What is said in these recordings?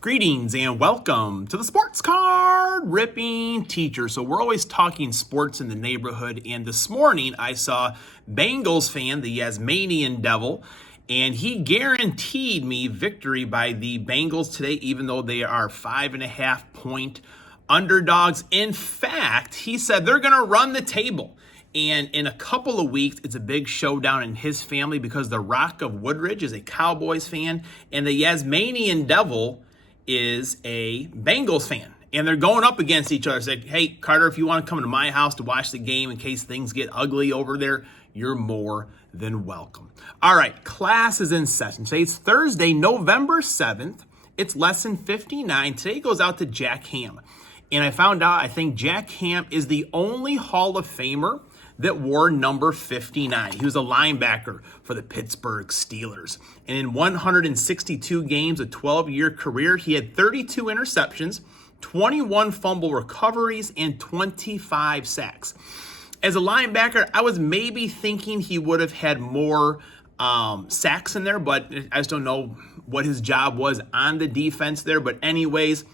Greetings and welcome to the Sports Card Ripping Teacher. So we're always talking sports in the neighborhood, and this morning I saw Bengals fan, the Yasmanian Devil, and he guaranteed me victory by the Bengals today, even though they are 5.5-point underdogs. In fact, he said they're going to run the table. And in a couple of weeks, it's a big showdown in his family because the Rock of Woodridge is a Cowboys fan, and the Yasmanian Devil is a Bengals fan. And they're going up against each other. It's like, hey, Carter, if you want to come to my house to watch the game in case things get ugly over there, you're more than welcome. All right, class is in session. Today it's Thursday, November 7th. It's lesson 59. Today goes out to Jack Ham. And I found out, I think Jack Ham is the only Hall of Famer that wore number 59. He was a linebacker for the Pittsburgh Steelers. And in 162 games, a 12-year career, he had 32 interceptions, 21 fumble recoveries, and 25 sacks. As a linebacker, I was maybe thinking he would have had more sacks in there, but I just don't know what his job was on the defense there. But anyways,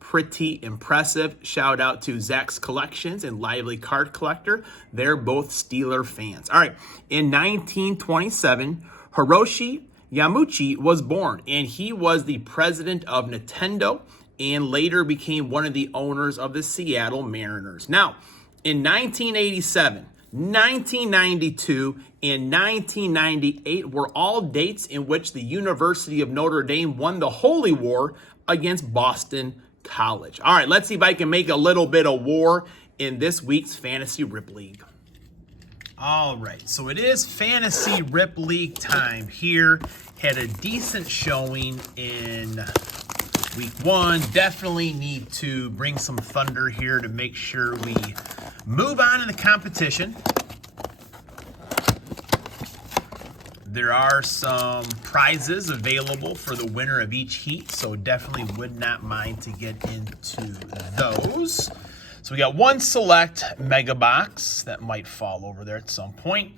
pretty impressive. Shout out to Zach's Collections and Lively Card Collector. They're both Steeler fans. All right, in 1927, Hiroshi Yamauchi was born, and he was the president of Nintendo and later became one of the owners of the Seattle Mariners. Now, in 1987, 1992, and 1998 were all dates in which the University of Notre Dame won the Holy War against Boston College. All right, let's see if I can make a little bit of war in this week's Fantasy Rip League. All right, so it is Fantasy Rip League time here. Had a decent showing in week one. Definitely need to bring some thunder here to make sure we move on in the competition. There are some prizes available for the winner of each heat, so definitely would not mind to get into those. So we got one select mega box that might fall over there at some point.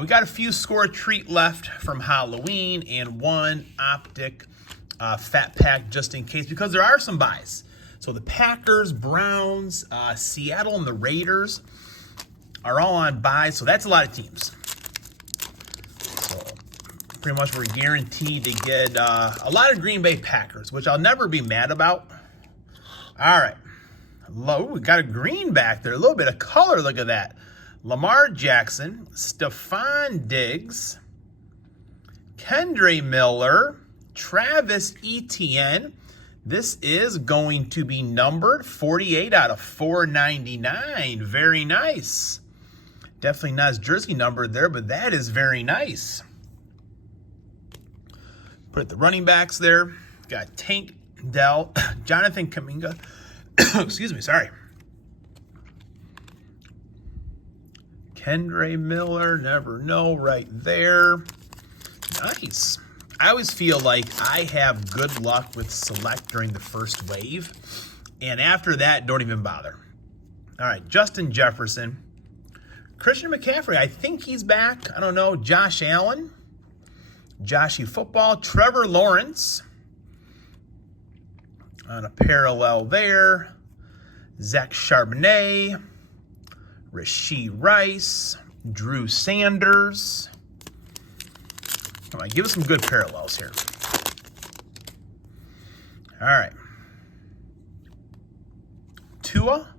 We got a few score treat left from Halloween and one optic fat pack just in case, because there are some buys. So the Packers, Browns, Seattle, and the Raiders are all on buys, so that's a lot of teams. Pretty much we're guaranteed to get a lot of Green Bay Packers, which I'll never be mad about. All right. We got a green back there. A little bit of color. Look at that. Lamar Jackson, Stephon Diggs, Kendre Miller, Travis Etienne. This is going to be numbered 48 out of 499. Very nice. Definitely not his jersey number there, but that is very nice. Put the running backs there. Got Tank Dell, Jonathan Kuminga. Excuse me, sorry. Kendre Miller, never know, right there. Nice. I always feel like I have good luck with select during the first wave. And after that, don't even bother. All right, Justin Jefferson. Christian McCaffrey, I think he's back. I don't know. Josh Allen. Joshy Football, Trevor Lawrence on a parallel there. Zach Charbonnet, Rashee Rice, Drew Sanders. Come on, give us some good parallels here. All right. Tua.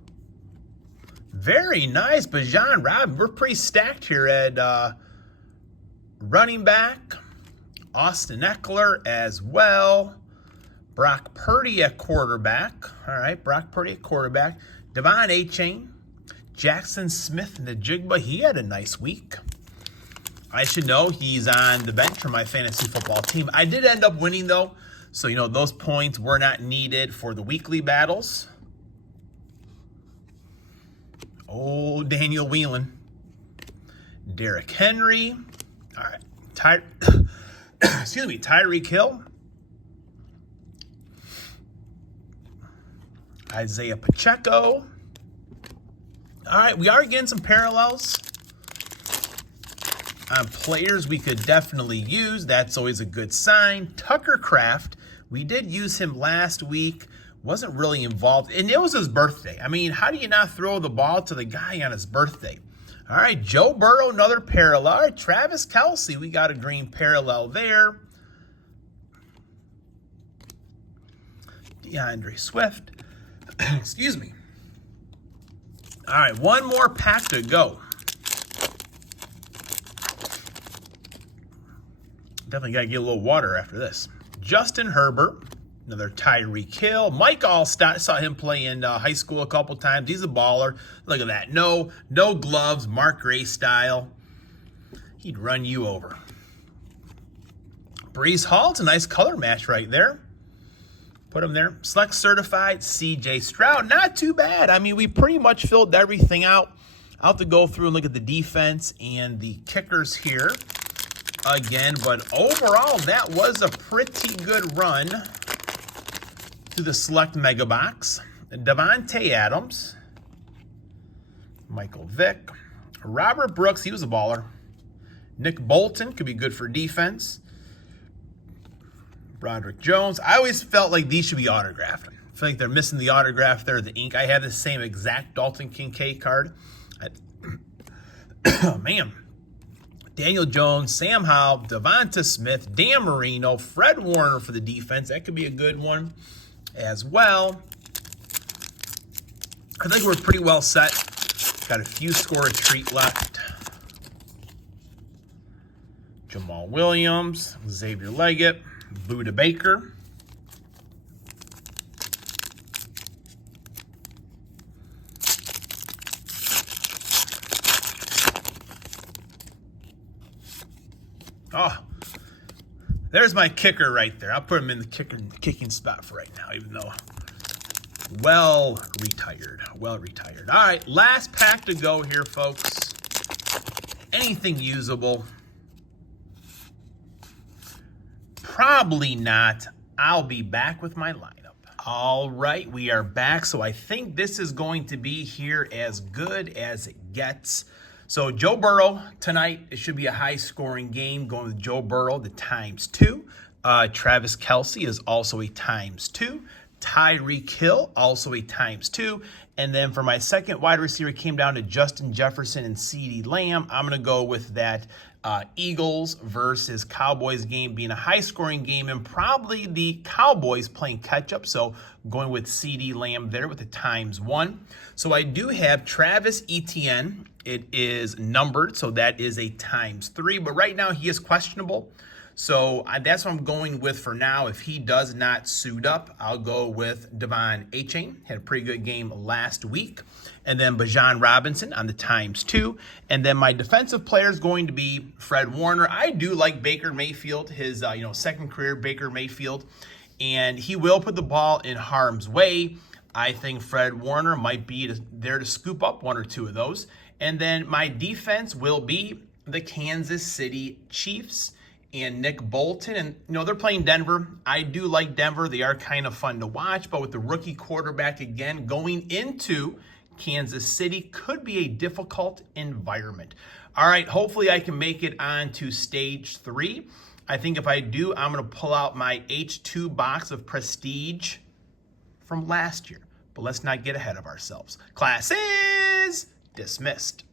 Very nice, Bijan Robinson. We're pretty stacked here at running back. Austin Eckler as well. Brock Purdy at quarterback. All right, Brock Purdy at quarterback. Devon Achane. Jackson Smith and the Jigba. He had a nice week. I should know he's on the bench for my fantasy football team. I did end up winning, though. So, those points were not needed for the weekly battles. Oh, Daniel Whelan. Derrick Henry. All right. Tyreek Hill. Isaiah Pacheco. All right, we are getting some parallels on players we could definitely use. That's always a good sign. Tucker Kraft, we did use him last week. Wasn't really involved, and it was his birthday. I mean, how do you not throw the ball to the guy on his birthday? All right, Joe Burrow, another parallel. All right, Travis Kelce, we got a green parallel there. DeAndre Swift. Excuse me. All right, one more pack to go. Definitely got to get a little water after this. Justin Herbert. Another Tyreek Hill. Mike Allstott, saw him play in high school a couple times. He's a baller. Look at that. No gloves, Mark Gray style. He'd run you over. Breece Hall, it's a nice color match right there. Put him there. Select certified CJ Stroud. Not too bad. I mean, we pretty much filled everything out. I'll have to go through and look at the defense and the kickers here again. But overall, that was a pretty good run to the select mega box. Devontae Adams, Michael Vick, Robert Brooks, he was a baller. Nick Bolton could be good for defense. Broderick Jones. I always felt like these should be autographed. I feel like they're missing the autograph there, the ink. I have the same exact Dalton Kincaid card. Man. Daniel Jones, Sam Howell, Devonta Smith, Dan Marino, Fred Warner for the defense. That could be a good one as well. I think we're pretty well set. Got a few score a treat left. Jamal Williams, Xavier Leggett, Buda Baker. Oh, there's my kicker right there. I'll put him in the kicking spot for right now, even though well retired. All right, last pack to go here, folks. Anything usable? Probably not. I'll be back with my lineup. All right, we are back. So I think this is going to be here as good as it gets. So Joe Burrow tonight, it should be a high-scoring game. Going with Joe Burrow, the ×2. Travis Kelce is also a ×2. Tyreek Hill, also a ×2. And then for my second wide receiver, came down to Justin Jefferson and CeeDee Lamb. I'm going to go with that Eagles versus Cowboys game being a high-scoring game, and probably the Cowboys playing catch-up. So going with CeeDee Lamb there with the ×1. So I do have Travis Etienne. It is numbered, so that is a ×3. But right now he is questionable. So that's what I'm going with for now. If he does not suit up, I'll go with Devon Achane. Had a pretty good game last week. And then Bijan Robinson on the ×2. And then my defensive player is going to be Fred Warner. I do like Baker Mayfield, his second career Baker Mayfield. And he will put the ball in harm's way. I think Fred Warner might be there to scoop up one or two of those. And then my defense will be the Kansas City Chiefs and Nick Bolton. And, they're playing Denver. I do like Denver. They are kind of fun to watch. But with the rookie quarterback again going into Kansas City, could be a difficult environment. All right, hopefully I can make it on to stage 3. I think if I do, I'm going to pull out my H2 box of Prestige from last year. But let's not get ahead of ourselves. Class is dismissed.